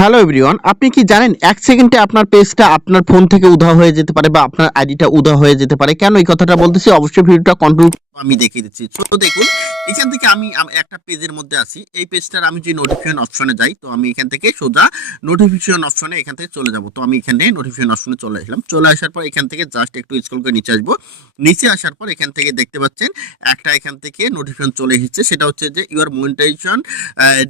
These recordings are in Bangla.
হ্যালো এভরিওয়ান, আপনি কি জানেন 1 সেকেন্ডে আপনার পেজটা আপনার ফোন থেকে উধাও হয়ে যেতে পারে বা আপনার আইডিটা উধাও হয়ে যেতে পারে। কেন এই কথাটা বলতেছি অবশ্যই ভিডিওটা কন্টিনিউ আমি দেখিয়ে দিচ্ছি। তো দেখুন এখান থেকে আমি একটা পেজের মধ্যে আছি। এই পেজটার আমি যে নোটিফিকেশন অপশনে যাই, তো আমি এখান থেকে সোজা নোটিফিকেশন অপশনে এখান থেকে চলে যাব। তো আমি এখানে নোটিফিকেশন অপশনে চলে আসলাম। চলে আসার পর এখান থেকে জাস্ট একটু স্ক্রল করে নিচে আসবো। নিচে আসার পর এখান থেকে দেখতে পাচ্ছেন একটা এখান থেকে নোটিফিকেশন চলে এসেছে, সেটা হচ্ছে যে your monetization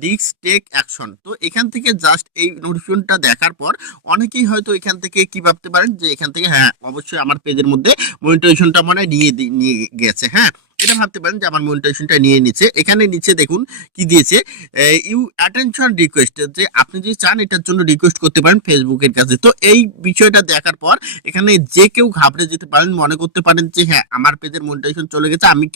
risk take action. তো এখান থেকে জাস্ট এই নোটিফিকেশনটা দেখার পর অনেকেই হয়তো এখান থেকে কি ভাবতে পারেন যে এখান থেকে হ্যাঁ অবশ্যই আমার পেজের মধ্যে মনিটাইজেশনটা মনে হয় নিয়ে গেছে। হ্যাঁ, এটা ভাবতে পারেন যে আমার মনিটাইজেশনটা নিয়ে নিচ্ছে। এখানে নিচে দেখুন কি দিয়েছে, ইউ অ্যাটেনশন রিকোয়েস্ট, যে আপনি যদি চান এটার জন্য রিকোয়েস্ট করতে পারেন ফেসবুকের কাছে। তো এই বিষয়টা দেখার পর এখানে যে কেউ ঘাবড়ে যেতে পারেন, মনে করতে পারেন যে হ্যাঁ আমার পেজের মনিটাইজেশন চলে গেছে, আমি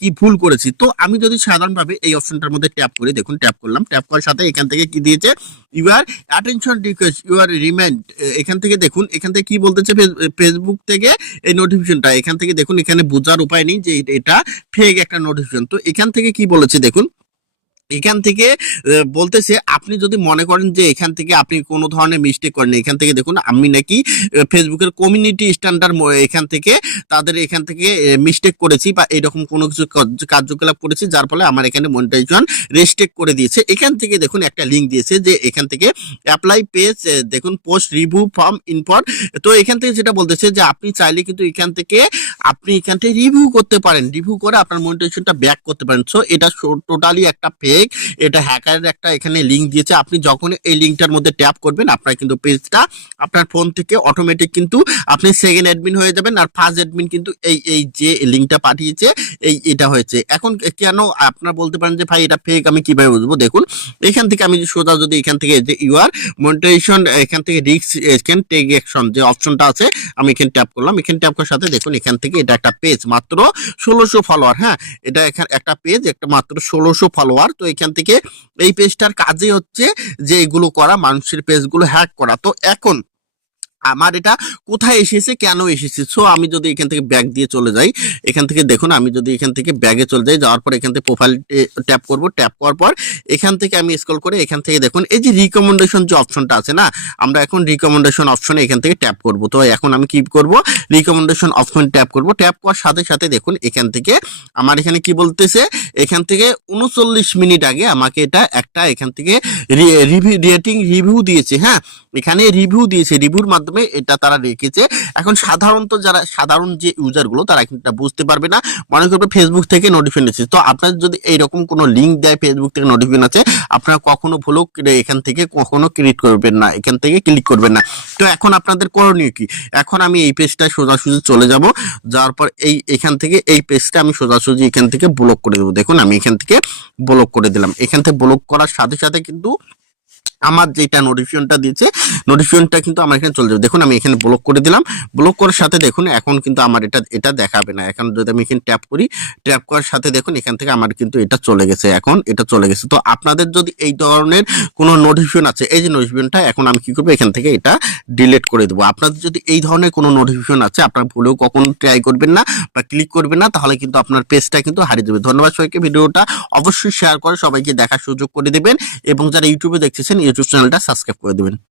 কি ভুল করেছি। তো আমি যদি সাধারণভাবে এই অপশনটার মধ্যে ট্যাপ করি, দেখুন ট্যাপ করলাম, ট্যাপ করার সাথে এখান থেকে কি দিয়েছে, your attention request your remind. এখান থেকে দেখুন এখান থেকে কি বলতেছে, ফেসবুক থেকে এই নোটিফিকেশনটা এখান থেকে দেখুন এখানে বোঝার উপায় নেই যে এটা ফেক একটা নোটিফিকেশন। তো এখান থেকে কি বলেছে দেখুন, এখান থেকে বলতেছে আপনি যদি মনে করেন যে এখান থেকে আপনি কোনো ধরনের মিস্টেক করেন, এখান থেকে দেখুন আমি নাকি ফেসবুকের কমিউনিটি স্ট্যান্ডার্ড এখান থেকে তাদের এখান থেকে মিস্টেক করেছি বা এরকম কোনো কিছু কার্যকলাপ করেছি, যার ফলে আমার এখানে মনিটাইজেশন রেস্ট্রিক্ট করে দিয়েছে। এখান থেকে দেখুন একটা লিঙ্ক দিয়েছে যে এখান থেকে অ্যাপ্লাই পেজ, দেখুন পোস্ট রিভিউ ফর্ম ইনফর। তো এখান থেকে যেটা বলতেছে যে আপনি চাইলে কিন্তু এখান থেকে রিভিউ করতে পারেন, রিভিউ করে আপনার মনিটাইজেশনটা ব্যাক করতে পারেন। সো এটা টোটালি একটা ফেক, এটা হ্যাকারের একটা এখানে লিঙ্ক দিয়েছে। আপনি যখন এই লিঙ্কটার মধ্যে ট্যাপ করবেন আপনার কিন্তু পেজটা আপনার ফোন থেকে অটোমেটিক কিন্তু আপনি সেকেন্ড অ্যাডমিন হয়ে যাবেন, আর ফার্স্ট অ্যাডমিন কিন্তু এই যে লিঙ্কটা পাঠিয়েছে এটা হয়েছে। এখন কেন আপনারা বলতে পারেন যে ভাই এটা ফেক, আমি কিভাবে বুঝবো? দেখুন এখান থেকে আমি সোজা যদি এখান থেকে যে ইউআর মনিটাইজেশন এখান থেকে রিস্ক ক্যান টেক অ্যাকশন যে অপশনটা আছে আমি এখানে ট্যাপ করলাম। এখানে ট্যাপ করার সাথে দেখুন এখান থেকে এটা একটা পেজ মাত্র 1600 ফলোয়ার। হ্যাঁ, এটা এখানে একটা পেজ, একটা মাত্র 1600 ফলোয়ার। তো এখান থেকে এই পেজটার কাজই হচ্ছে যে এগুলো করা, মানুষের পেজগুলো হ্যাক করা। তো এখন আমার এটা কোথায় এসেছে, কেন এসেছে? সো আমি যদি এখান থেকে ব্যাক দিয়ে চলে যাই, এখান থেকে দেখুন আমি যদি এখান থেকে ব্যাগে চলে যাই, যাওয়ার পর এখান থেকে প্রোফাইল ট্যাপ করব, ট্যাপ করার পর এখান থেকে আমি স্ক্রল করে এখান থেকে দেখুন এই যে রিকমেন্ডেশন যে অপশনটা আছে না, আমরা এখন রিকমেন্ডেশন অপশনে এখান থেকে ট্যাপ করব। তো এখন আমি কি করব, রিকমেন্ডেশন অপশন ট্যাপ করব। ট্যাপ করার সাথে সাথে দেখুন এখান থেকে আমার এখানে কি বলতেছে, এখান থেকে 39 মিনিট আগে আমাকে এটা একটা এখান থেকে রিভিউ দিয়েছে। হ্যাঁ, এখানে রিভিউ দিয়েছে, রিভিউর মাধ্যমে এটা তারা রেখেছে। এখন সাধারণত যারা সাধারণ যে ইউজার গুলো তারা কিন্তু বুঝতে পারবে না, মনে করবে ফেসবুক থেকে নোটিফিকেশন এসেছে। তো আপনাদের যদি এইরকম কোনো লিঙ্ক দেয় ফেসবুক থেকে নোটিফিকেশন আছে, আপনারা কখনো ভুলেও এখান থেকে কখনো ক্লিক করবেন না, এখান থেকে ক্লিক করবেন না। তো এখন আপনাদের করণীয় কি? এখন আমি এই পেজটা সোজাসুজি চলে যাব, যাওয়ার পর এখান থেকে এই পেজটা আমি সোজাসুজি এখান থেকে ব্লক করে দেবো। দেখুন আমি এখান থেকে ব্লক করে দিলাম। এখান থেকে ব্লক করার সাথে সাথে কিন্তু আমার যেটা নোটিফিকেশনটা দিয়েছে নোটিফিকেশনটা কিন্তু আমার এখানে চলে যাবে। দেখুন আমি এখানে ব্লক করে দিলাম, ব্লক করার সাথে দেখুন এখন কিন্তু আমার এটা দেখাবে না। এখন যদি আমি এখানে ট্যাপ করি, ট্যাপ করার সাথে দেখুন এখান থেকে আমার কিন্তু এটা চলে গেছে, এখন এটা চলে গেছে। তো আপনাদের যদি এই ধরনের কোনো নোটিফিকেশন আছে, এই যে নোটিফিকেশনটা এখন আমি কি করবো, এখান থেকে এটা ডিলিট করে দেবো। আপনাদের যদি এই ধরনের কোনো নোটিফিকেশন আছে আপনারা ভুলেও কখনো ট্রাই করবেন না বা ক্লিক করবেন না, তাহলে কিন্তু আপনার পেজটা কিন্তু হারিয়ে যাবে। ধন্যবাদ সবাইকে, ভিডিওটা অবশ্যই শেয়ার করে সবাইকে দেখার সুযোগ করে দেবেন এবং যারা ইউটিউবে দেখতেছেন ইউটিউব চ্যানেলটা সাবস্ক্রাইব করে দেবেন।